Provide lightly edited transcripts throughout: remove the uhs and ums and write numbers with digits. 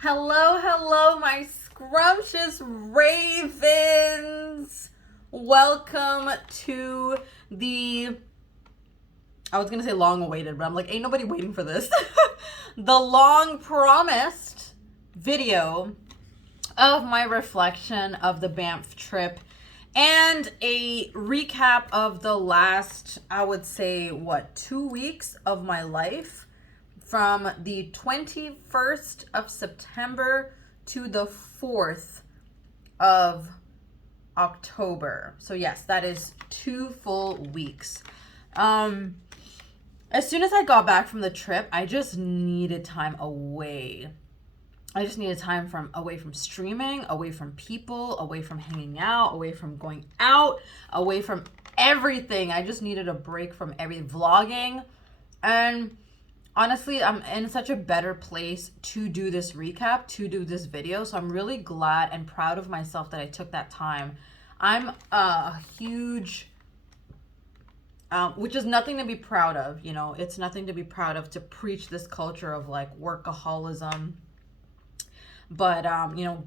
Hello, hello, my scrumptious ravens. Welcome to I was going to say long awaited, but I'm like, ain't nobody waiting for this. The long promised video of my reflection of the Banff trip and a recap of the last, I would say, 2 weeks of my life from the 21st of September to the 4th of October. So yes, that is 2 full weeks. As soon as I got back from the trip, I just needed time away. I just needed time away from streaming, away from people, away from hanging out, away from going out, away from everything. I just needed a break from every vlogging. And honestly, I'm in such a better place to do this recap, to do this video. So I'm really glad and proud of myself that I took that time. I'm a huge, which is nothing to be proud of, it's nothing to be proud of to preach this culture of like workaholism. But,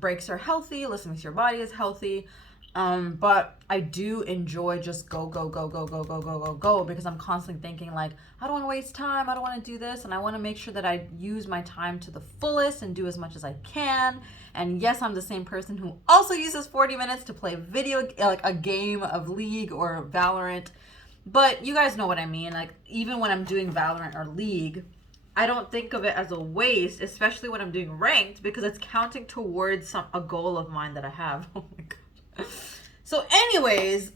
breaks are healthy, listening to your body is healthy. But I do enjoy just go because I'm constantly thinking like, I don't want to waste time. I don't want to do this. And I want to make sure that I use my time to the fullest and do as much as I can. And yes, I'm the same person who also uses 40 minutes to play like a game of League or Valorant. But you guys know what I mean. Like even when I'm doing Valorant or League, I don't think of it as a waste, especially when I'm doing ranked, because it's counting towards a goal of mine that I have. Oh my god. So anyways,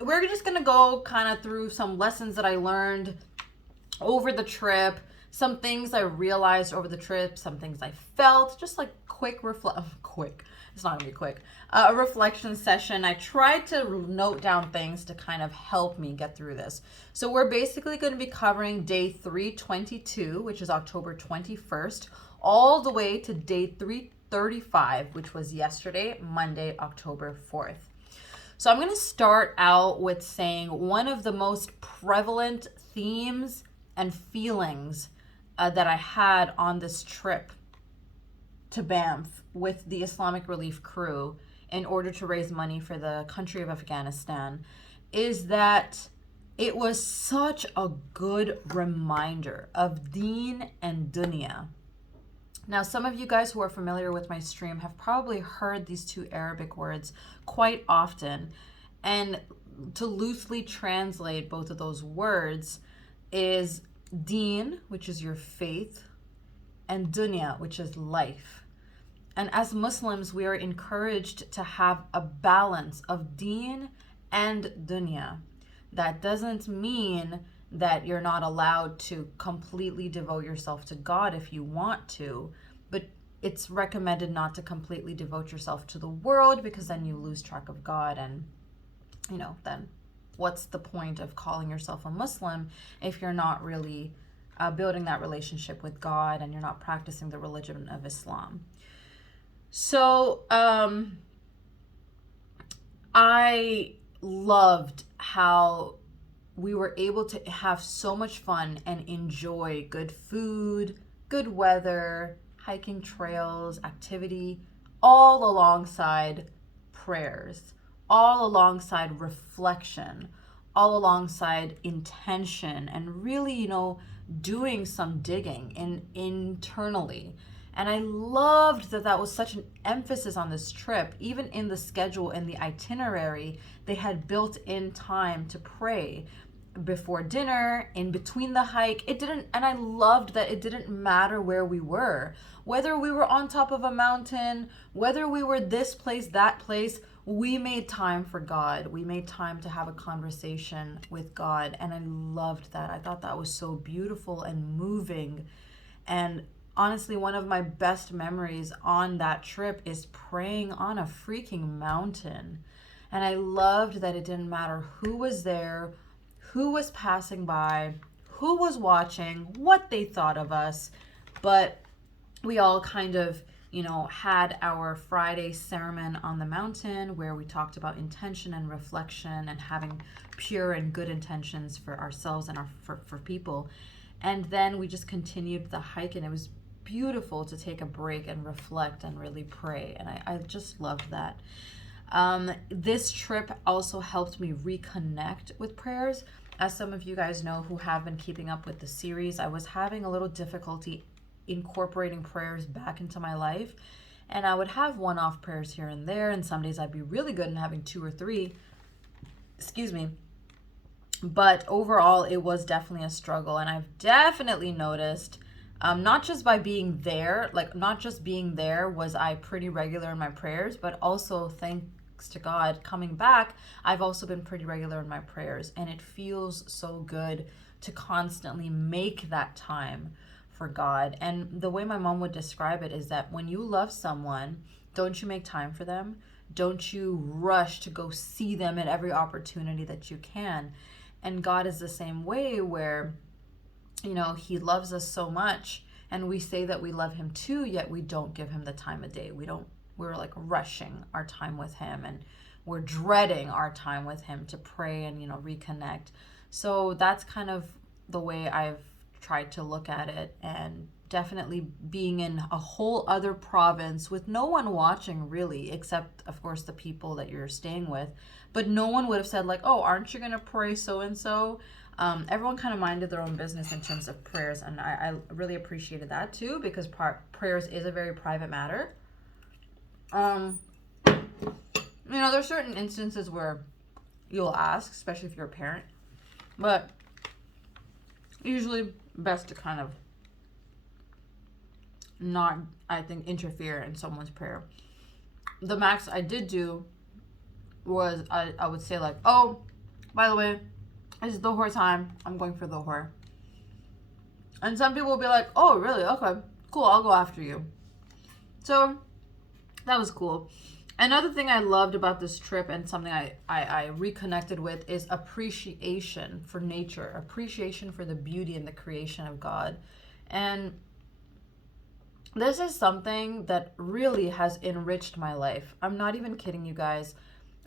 we're just gonna go kind of through some lessons that I learned over the trip, some things I realized over the trip, some things I felt, just like it's not gonna be quick, a reflection session. I tried to note down things to kind of help me get through this. So we're basically going to be covering day 322, which is October 21st, all the way to day 335, which was yesterday, Monday, October 4th. So I'm going to start out with saying one of the most prevalent themes and feelings that I had on this trip to Banff with the Islamic Relief Crew in order to raise money for the country of Afghanistan is that it was such a good reminder of Deen and Dunya. Now, some of you guys who are familiar with my stream have probably heard these two Arabic words quite often. And to loosely translate both of those words is Deen, which is your faith, and Dunya, which is life. And as Muslims, we are encouraged to have a balance of Deen and Dunya. That doesn't mean that you're not allowed to completely devote yourself to God if you want to, but it's recommended not to completely devote yourself to the world, because then you lose track of God, and then what's the point of calling yourself a Muslim if you're not really building that relationship with God and you're not practicing the religion of Islam. So I loved how we were able to have so much fun and enjoy good food, good weather, hiking trails, activity, all alongside prayers, all alongside reflection, all alongside intention, and really, doing some digging internally. And I loved that was such an emphasis on this trip. Even in the schedule and the itinerary, they had built in time to pray before dinner, in between the hike. And I loved that it didn't matter where we were, whether we were on top of a mountain, whether we were this place, that place, we made time for God. We made time to have a conversation with God. And I loved that. I thought that was so beautiful and moving. And honestly, one of my best memories on that trip is praying on a freaking mountain. And I loved that it didn't matter who was there, who was passing by, who was watching, what they thought of us, but we all kind of, had our Friday sermon on the mountain where we talked about intention and reflection and having pure and good intentions for ourselves and for people. And then we just continued the hike, and it was beautiful to take a break and reflect and really pray. And I just loved that. This trip also helped me reconnect with prayers. As some of you guys know who have been keeping up with the series, I was having a little difficulty incorporating prayers back into my life. And I would have one-off prayers here and there, and some days I'd be really good in having 2 or 3. Excuse me. But overall, it was definitely a struggle. And I've definitely noticed, not just by being there, like not just being there was I pretty regular in my prayers, but also thanks to God coming back, I've also been pretty regular in my prayers. And it feels so good to constantly make that time for God. And the way my mom would describe it is that when you love someone, don't you make time for them? Don't you rush to go see them at every opportunity that you can? And God is the same way, where, you know, he loves us so much, and we say that we love him too, yet we don't give him the time of day. We're like rushing our time with him, and we're dreading our time with him to pray and, you know, reconnect. So that's kind of the way I've tried to look at it. And definitely being in a whole other province with no one watching really, except of course the people that you're staying with, but no one would have said like, oh, aren't you gonna pray so and so? Everyone kind of minded their own business in terms of prayers, and I really appreciated that too, because prayers is a very private matter. You know, there's certain instances where you'll ask, especially if you're a parent, but usually best to kind of not, I think, interfere in someone's prayer. The max I did do was I would say like, oh, by the way, it's Dhuhr time, I'm going for Dhuhr. And some people will be like, oh, really? Okay, cool, I'll go after you. So that was cool. Another thing I loved about this trip, and something I reconnected with, is appreciation for nature, appreciation for the beauty and the creation of God. And this is something that really has enriched my life. I'm not even kidding you guys.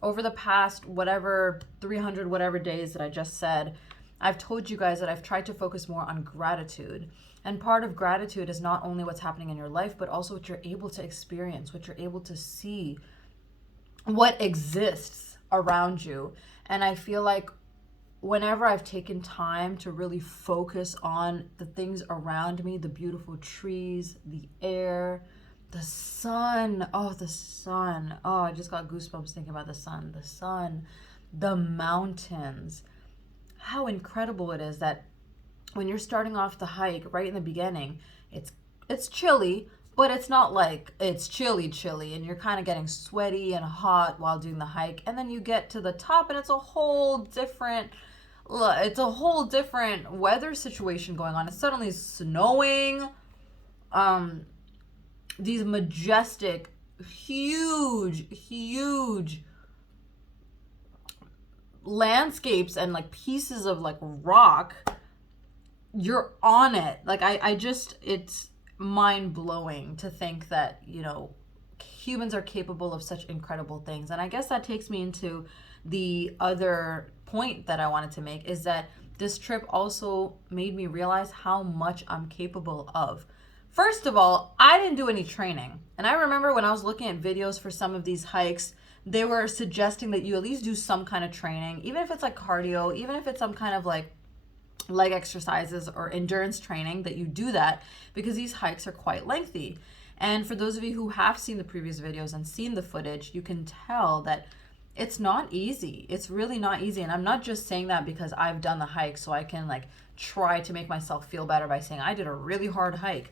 Over the past 300 whatever days that I just said, I've told you guys that I've tried to focus more on gratitude. And part of gratitude is not only what's happening in your life, but also what you're able to experience, what you're able to see, what exists around you. And I feel like whenever I've taken time to really focus on the things around me, the beautiful trees, the air, the sun. Oh, the sun. Oh, I just got goosebumps thinking about the sun. The sun, the mountains. How incredible it is that when you're starting off the hike right in the beginning, it's chilly, but it's not like it's chilly, and you're kind of getting sweaty and hot while doing the hike. And then you get to the top and it's a whole different weather situation going on. It's suddenly snowing. These majestic, huge landscapes and like pieces of like rock. You're on it. Like I just, it's mind blowing to think that, you know, humans are capable of such incredible things. And I guess that takes me into the other point that I wanted to make, is that this trip also made me realize how much I'm capable of. First of all, I didn't do any training. And I remember when I was looking at videos for some of these hikes, they were suggesting that you at least do some kind of training, even if it's like cardio, even if it's some kind of like leg exercises or endurance training, that you do that, because these hikes are quite lengthy. And for those of you who have seen the previous videos and seen the footage, you can tell that it's not easy. It's really not easy. And I'm not just saying that because I've done the hike so I can like try to make myself feel better by saying I did a really hard hike.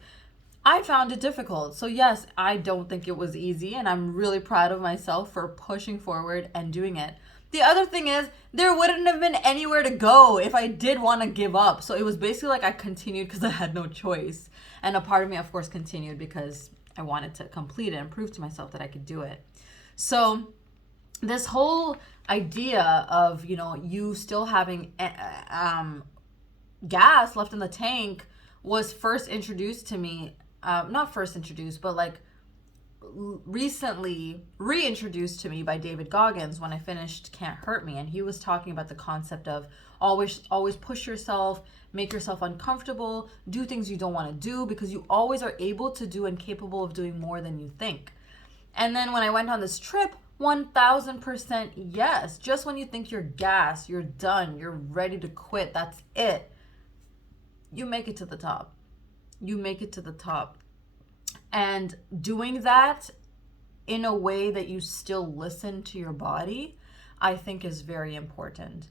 I found it difficult. So yes, I don't think it was easy, and I'm really proud of myself for pushing forward and doing it. The other thing is, there wouldn't have been anywhere to go if I did want to give up. So it was basically like I continued because I had no choice. And a part of me, of course, continued because I wanted to complete it and prove to myself that I could do it. So this whole idea of, you know, you still having gas left in the tank was first introduced to me, not first introduced, but like recently reintroduced to me by David Goggins when I finished Can't Hurt Me, and he was talking about the concept of always push yourself, make yourself uncomfortable, do things you don't want to do, because you always are able to do and capable of doing more than you think. And then when I went on this trip, 1000% yes. Just when you think you're gassed, you're done, you're ready to quit, that's it, you make it to the top. You make it to the top. And doing that in a way that you still listen to your body, I think is very important.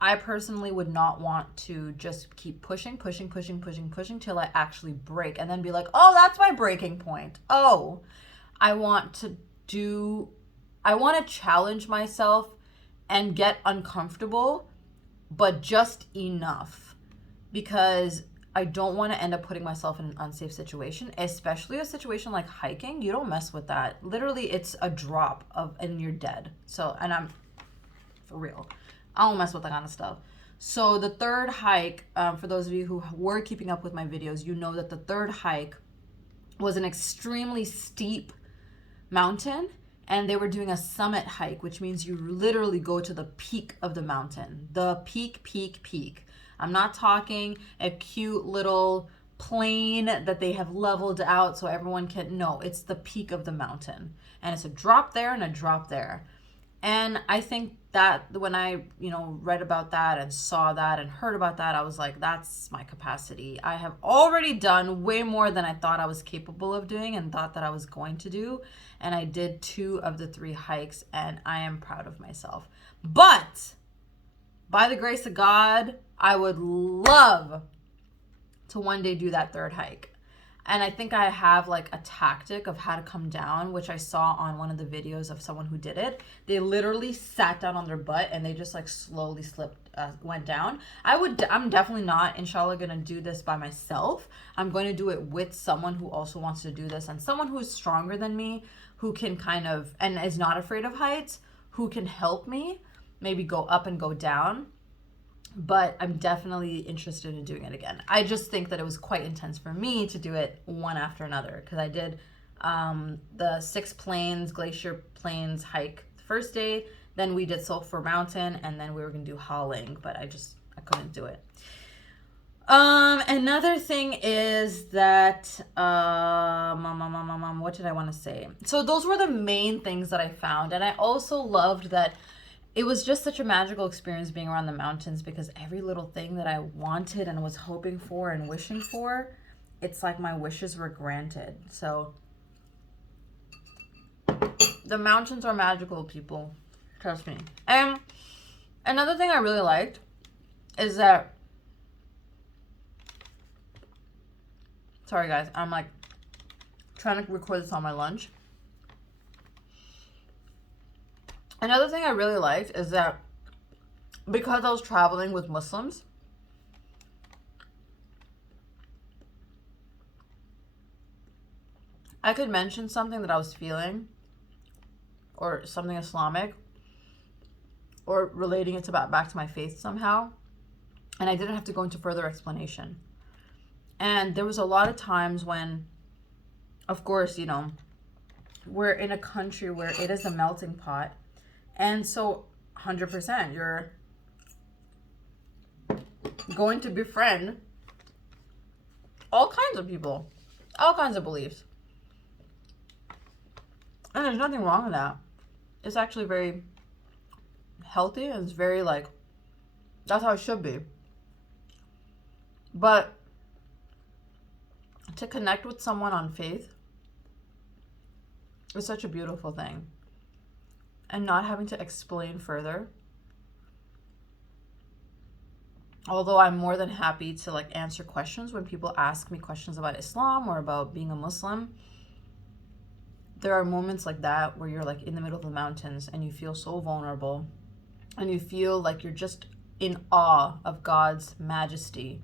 I personally would not want to just keep pushing till I actually break and then be like, oh, that's my breaking point. Oh, I want to challenge myself and get uncomfortable, but just enough, because I don't want to end up putting myself in an unsafe situation, especially a situation like hiking. You don't mess with that. Literally, it's a drop and you're dead. So, and I'm for real. I don't mess with that kind of stuff. So the third hike, for those of you who were keeping up with my videos, you know that the third hike was an extremely steep mountain, and they were doing a summit hike, which means you literally go to the peak of the mountain. The peak. I'm not talking a cute little plane that they have leveled out so everyone can, no, it's the peak of the mountain. And it's a drop there and a drop there. And I think that when I, read about that and saw that and heard about that, I was like, that's my capacity. I have already done way more than I thought I was capable of doing and thought that I was going to do. And I did 2 of the 3 hikes, and I am proud of myself. But by the grace of God, I would love to one day do that third hike. And I think I have like a tactic of how to come down, which I saw on one of the videos of someone who did it. They literally sat down on their butt and they just like slowly went down. I'm definitely not, inshallah, going to do this by myself. I'm going to do it with someone who also wants to do this, and someone who is stronger than me, who can kind of, and is not afraid of heights, who can help me maybe go up and go down. But I'm definitely interested in doing it again. I just think that it was quite intense for me to do it one after another, because I did the 6 Glacier Plains hike the first day, then we did Sulphur Mountain, and then we were going to do Hauling, but I couldn't do it. Another thing is that, what did I want to say? So those were the main things that I found, and I also loved that it was just such a magical experience being around the mountains, because every little thing that I wanted and was hoping for and wishing for, it's like my wishes were granted. So the mountains are magical, people. Trust me. And another thing I really liked is that, sorry guys, I'm like trying to record this on my lunch. Another thing I really liked is that because I was traveling with Muslims, I could mention something that I was feeling, or something Islamic, or relating it back to my faith somehow, and I didn't have to go into further explanation. And there was a lot of times when, of course, we're in a country where it is a melting pot. And so 100% you're going to befriend all kinds of people, all kinds of beliefs. And there's nothing wrong with that. It's actually very healthy, and it's very that's how it should be. But to connect with someone on faith is such a beautiful thing. And not having to explain further. Although I'm more than happy to answer questions when people ask me questions about Islam or about being a Muslim. There are moments like that where you're in the middle of the mountains and you feel so vulnerable, and you feel like you're just in awe of God's majesty.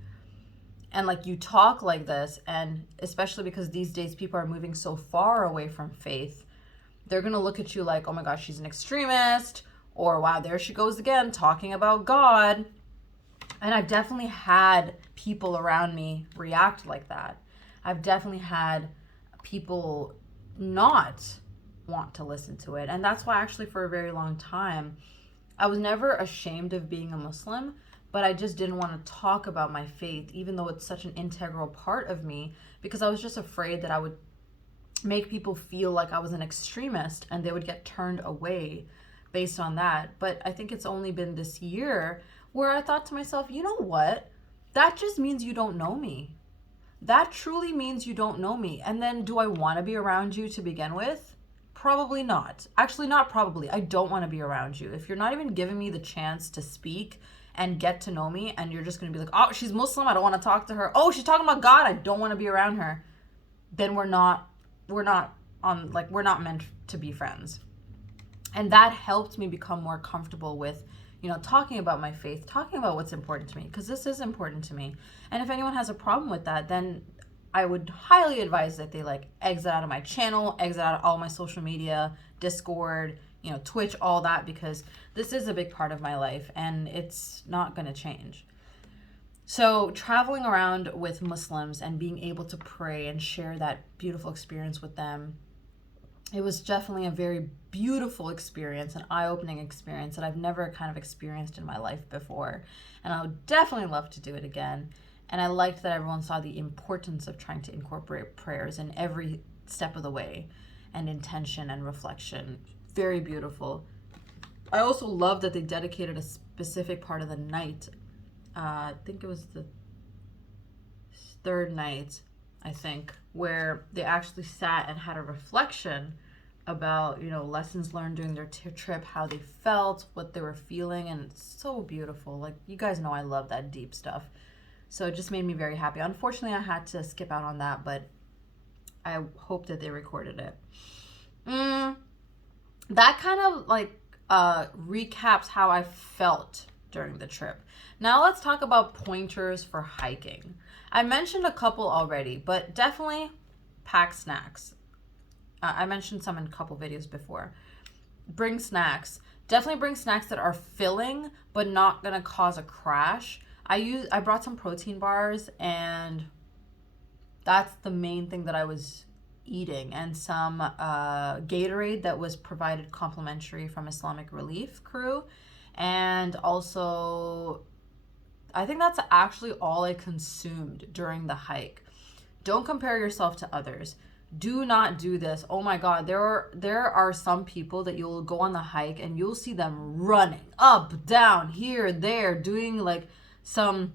And you talk like this, and especially because these days people are moving so far away from faith, they're going to look at you like, oh my gosh, she's an extremist, or wow, there she goes again talking about God. And I've definitely had people around me react like that. I've definitely had people not want to listen to it. And that's why actually for a very long time, I was never ashamed of being a Muslim, but I just didn't want to talk about my faith, even though it's such an integral part of me, because I was just afraid that I would make people feel like I was an extremist and they would get turned away based on that. But I think it's only been this year where I thought to myself, you know what? That just means you don't know me. That truly means you don't know me. And then do I want to be around you to begin with? Probably not. Actually, not probably. I don't want to be around you. If you're not even giving me the chance to speak and get to know me, and you're just going to be like, oh, she's Muslim, I don't want to talk to her. Oh, she's talking about God, I don't want to be around her. Then we're not meant to be friends. And that helped me become more comfortable with, talking about my faith, talking about what's important to me, because this is important to me. And if anyone has a problem with that, then I would highly advise that they exit out of my channel, exit out of all my social media, Discord, Twitch, all that, because this is a big part of my life and it's not going to change. So traveling around with Muslims and being able to pray and share that beautiful experience with them, it was definitely a very beautiful experience, an eye-opening experience that I've never kind of experienced in my life before. And I would definitely love to do it again. And I liked that everyone saw the importance of trying to incorporate prayers in every step of the way, and intention and reflection. Very beautiful. I also love that they dedicated a specific part of the night. I think it was the third night, where they actually sat and had a reflection about, lessons learned during their trip, how they felt, what they were feeling, and it's so beautiful. You guys know I love that deep stuff. So it just made me very happy. Unfortunately, I had to skip out on that, but I hope that they recorded it. That kind of recaps how I felt during the trip. Now let's talk about pointers for hiking. I mentioned a couple already, but definitely pack snacks. I mentioned some in a couple videos before. Bring snacks. Definitely bring snacks that are filling, but not gonna cause a crash. I brought some protein bars, and that's the main thing that I was eating, and some Gatorade that was provided complimentary from Islamic Relief Crew. And also, I think that's actually all I consumed during the hike. Don't compare yourself to others. Do not do this. Oh my God, there are some people that you'll go on the hike and you'll see them running up, down, here, there, doing some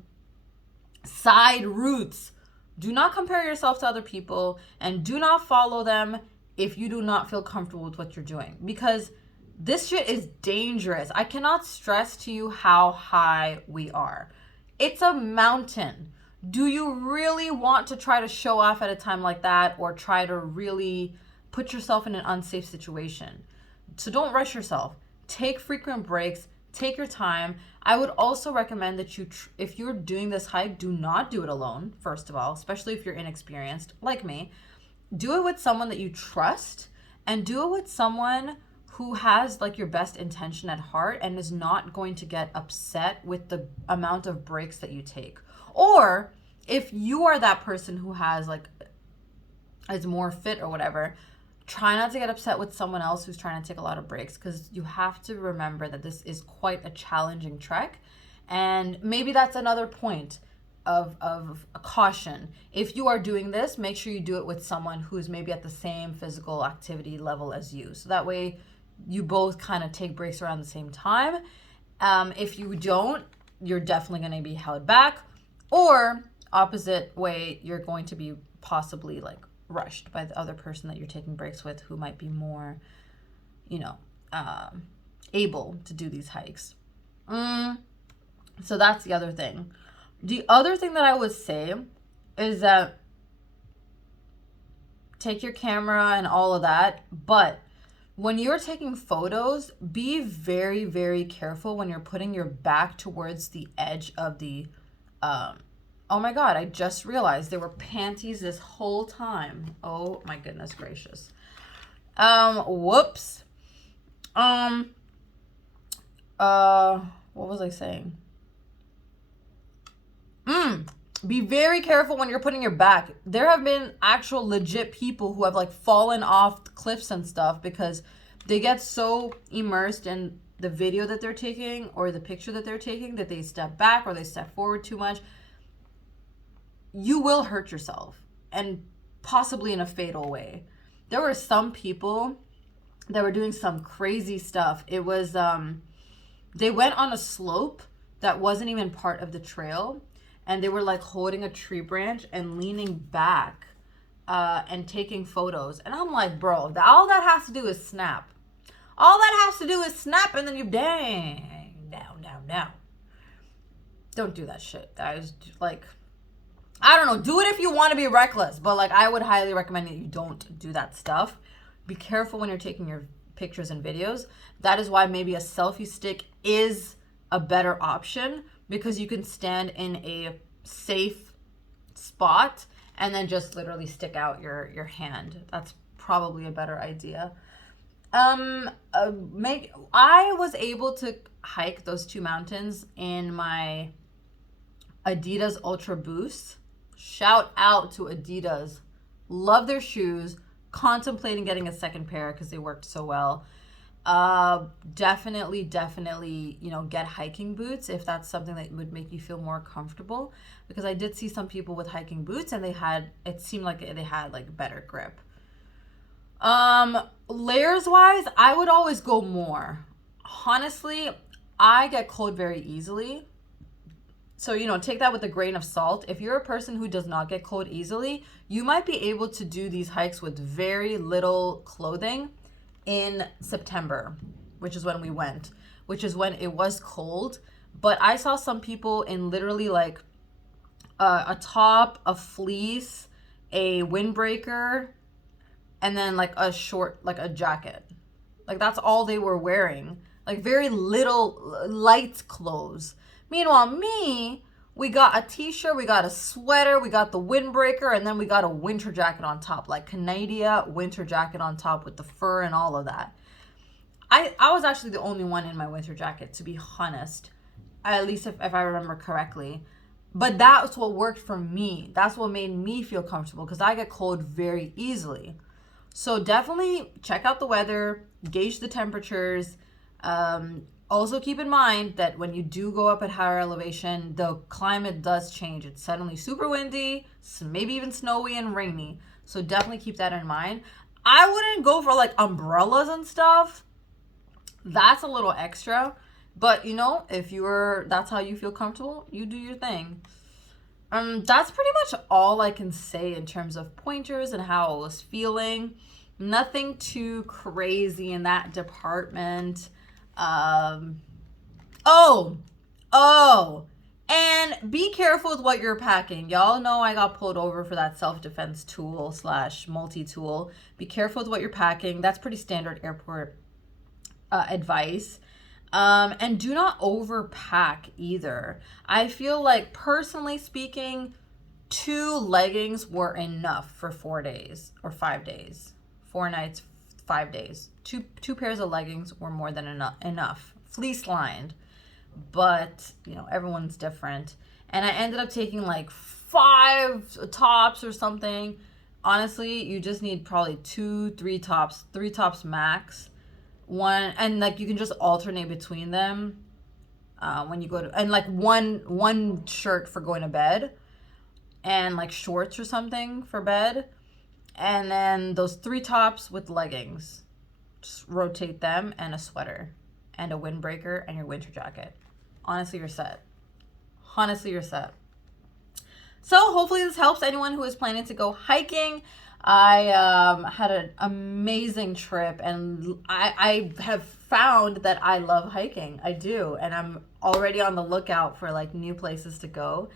side routes. Do not compare yourself to other people, and do not follow them if you do not feel comfortable with what you're doing, because this shit is dangerous. I cannot stress to you how high we are. It's a mountain. Do you really want to try to show off at a time like that, or try to really put yourself in an unsafe situation? So don't rush yourself. Take frequent breaks. Take your time. I would also recommend that if you're doing this hike, do not do it alone, first of all, especially if you're inexperienced like me. Do it with someone that you trust, and do it with someone who has your best intention at heart and is not going to get upset with the amount of breaks that you take. Or if you are that person who is more fit or whatever, try not to get upset with someone else who's trying to take a lot of breaks, because you have to remember that this is quite a challenging trek. And maybe that's another point of a caution. If you are doing this, make sure you do it with someone who's maybe at the same physical activity level as you. So that way you both kind of take breaks around the same time. If you don't, you're definitely going to be held back, or opposite way, you're going to be possibly rushed by the other person that you're taking breaks with, who might be more, able to do these hikes. So that's the other thing. The other thing that I would say is that take your camera and all of that, but when you're taking photos, be very, very careful when you're putting your back towards the edge of the, oh my God, I just realized there were panties this whole time. Oh my goodness gracious. Whoops. What was I saying? Be very careful when you're putting your back. There have been actual legit people who have like fallen off cliffs and stuff because they get so immersed in the video that they're taking or the picture that they're taking that they step back or they step forward too much. You will hurt yourself, and possibly in a fatal way. There were some people that were doing some crazy stuff. It was they went on a slope that wasn't even part of the trail, and they were like holding a tree branch and leaning back and taking photos. And I'm like, bro, all that has to do is snap. All that has to do is snap, and then you bang, down. Don't do that shit, guys. Like, I don't know. Do it if you want to be reckless, but like, I would highly recommend that you don't do that stuff. Be careful when you're taking your pictures and videos. That is why maybe a selfie stick is a better option, because you can stand in a safe spot and then just literally stick out your hand. That's probably a better idea. I was able to hike those 2 mountains in my Adidas Ultra Boost. Shout out to Adidas. Love their shoes. Contemplating getting a second pair because they worked so well. Definitely, get hiking boots if that's something that would make you feel more comfortable, because I did see some people with hiking boots and it seemed like they had like better grip. Layers wise, I would always go more. Honestly, I get cold very easily. So, take that with a grain of salt. If you're a person who does not get cold easily, you might be able to do these hikes with very little clothing in September, which is when we went, which is when it was cold. But I saw some people in literally like a top, a fleece, a windbreaker, and then like a short, like a jacket. Like that's all they were wearing. Like very little light clothes. Meanwhile, we got a t-shirt, we got a sweater, we got the windbreaker, and then we got a winter jacket on top, like Canada winter jacket on top with the fur and all of that. I was actually the only one in my winter jacket, to be honest, at least if I remember correctly. But that's what worked for me. That's what made me feel comfortable, because I get cold very easily. So definitely check out the weather, gauge the temperatures. Also keep in mind that when you do go up at higher elevation, the climate does change. It's suddenly super windy, maybe even snowy and rainy. So definitely keep that in mind. I wouldn't go for like umbrellas and stuff. That's a little extra. But if that's how you feel comfortable, you do your thing. That's pretty much all I can say in terms of pointers and how I was feeling. Nothing too crazy in that department. And be careful with what you're packing. Y'all know I got pulled over for that self-defense tool / multi-tool. Be careful with what you're packing. That's pretty standard airport advice. And do not overpack either. I feel like, personally speaking, 2 leggings were enough for 4 days or 5 days, 4 nights, 5 days. Two pairs of leggings were more than enough. Fleece lined, but everyone's different. And I ended up taking like 5 tops or something. Honestly, you just need probably 3 tops max. One, and like you can just alternate between them when you go to, and like one shirt for going to bed, and like shorts or something for bed. And then those 3 tops with leggings. Just rotate them, and a sweater and a windbreaker and your winter jacket. Honestly, you're set. So hopefully this helps anyone who is planning to go hiking. I had an amazing trip, and I have found that I love hiking. I do, and I'm already on the lookout for like new places to go.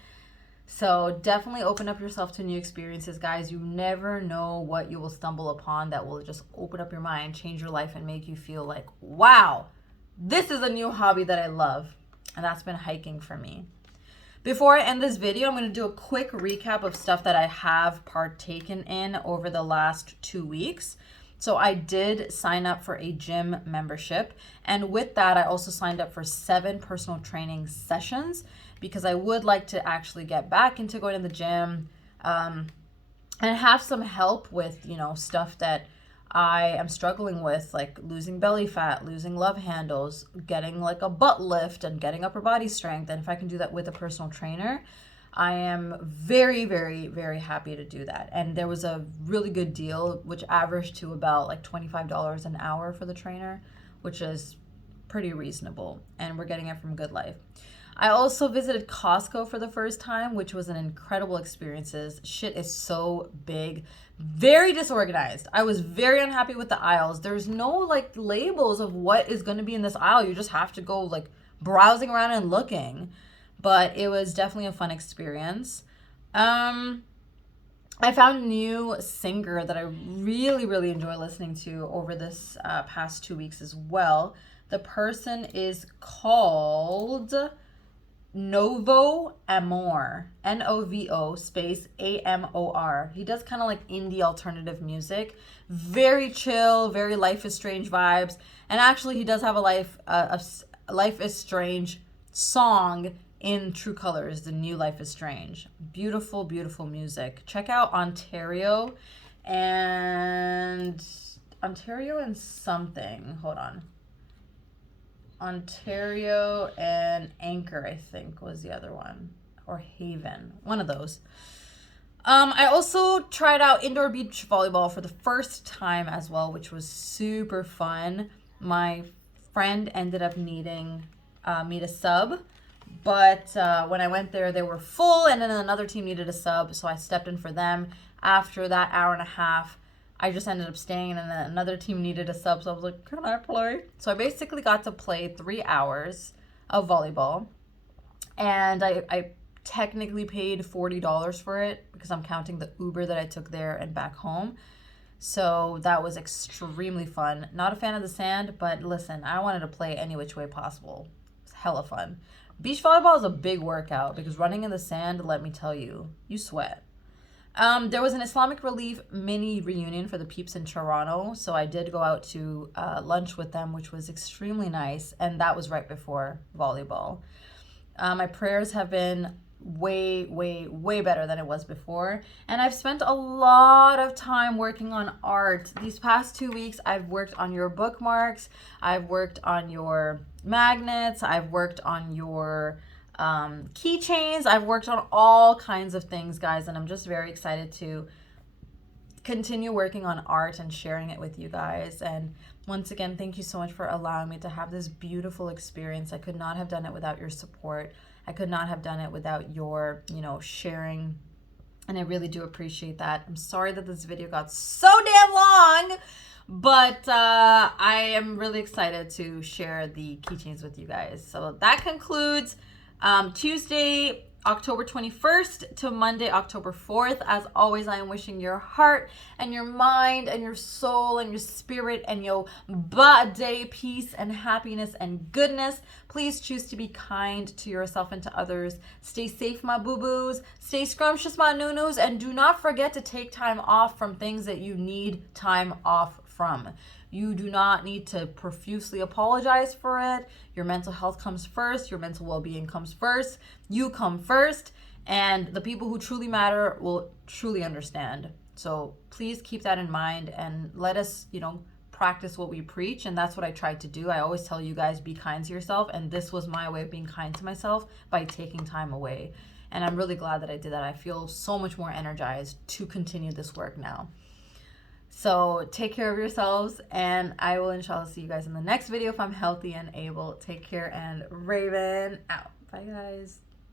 So definitely open up yourself to new experiences, guys. You never know what you will stumble upon that will just open up your mind, change your life, and make you feel like, wow, this is a new hobby that I love. And that's been hiking for me. Before I end this video, I'm going to do a quick recap of stuff that I have partaken in over the last 2 weeks. So I did sign up for a gym membership. And with that, I also signed up for 7 personal training sessions. because I would like to actually get back into going to the gym, and have some help with, stuff that I am struggling with, like losing belly fat, losing love handles, getting like a butt lift, and getting upper body strength. And if I can do that with a personal trainer, I am very, very, very happy to do that. And there was a really good deal, which averaged to about like $25 an hour for the trainer, which is pretty reasonable. And we're getting it from Good Life. I also visited Costco for the first time, which was an incredible experience. Shit is so big, very disorganized. I was very unhappy with the aisles. There's no like labels of what is going to be in this aisle. You just have to go like browsing around and looking. But it was definitely a fun experience. I found a new singer that I really, really enjoy listening to over this past 2 weeks as well. The person is called Novo Amor, Novo space Amor. He does kind of like indie alternative music, very chill, very Life is Strange vibes, and actually he does have a Life is Strange song in True Colors, the new Life is Strange. Beautiful, beautiful music. Check out Ontario and something. Hold on. Ontario and Anchor, I think, was the other one. Or Haven. One of those. I also tried out indoor beach volleyball for the first time as well, which was super fun. My friend ended up needing me to sub. But when I went there, they were full, and then another team needed a sub, so I stepped in for them. After that hour and a half, I just ended up staying, and then another team needed a sub, so I was like, can I play? So I basically got to play 3 hours of volleyball, and I technically paid $40 for it because I'm counting the Uber that I took there and back home. So that was extremely fun. Not a fan of the sand, but listen, I wanted to play any which way possible. It's hella fun. Beach volleyball is a big workout because running in the sand, let me tell you, you sweat. There was an Islamic Relief mini reunion for the peeps in Toronto, so I did go out to lunch with them, which was extremely nice, and that was right before volleyball. My prayers have been way, way, way better than it was before, and I've spent a lot of time working on art. These past 2 weeks, I've worked on your bookmarks, I've worked on your magnets, I've worked on your keychains, I've worked on all kinds of things, guys, and I'm just very excited to continue working on art and sharing it with you guys. And once again, thank you so much for allowing me to have this beautiful experience. I could not have done it without your support. I could not have done it without your, sharing, and I really do appreciate that. I'm sorry that this video got so damn long, but I am really excited to share the keychains with you guys. So that concludes Tuesday, October 21st to Monday, October 4th. As always, I am wishing your heart and your mind and your soul and your spirit and your body peace and happiness and goodness. Please choose to be kind to yourself and to others. Stay safe, my boo-boos. Stay scrumptious, my noo-noos. And do not forget to take time off from things that you need time off from. You do not need to profusely apologize for it. Your mental health comes first. Your mental well-being comes first. You come first. And the people who truly matter will truly understand. So please keep that in mind and let us, practice what we preach. And that's what I tried to do. I always tell you guys, be kind to yourself. And this was my way of being kind to myself by taking time away. And I'm really glad that I did that. I feel so much more energized to continue this work now. So take care of yourselves, and I will inshallah see you guys in the next video if I'm healthy and able. Take care, and Raven out. Bye, guys.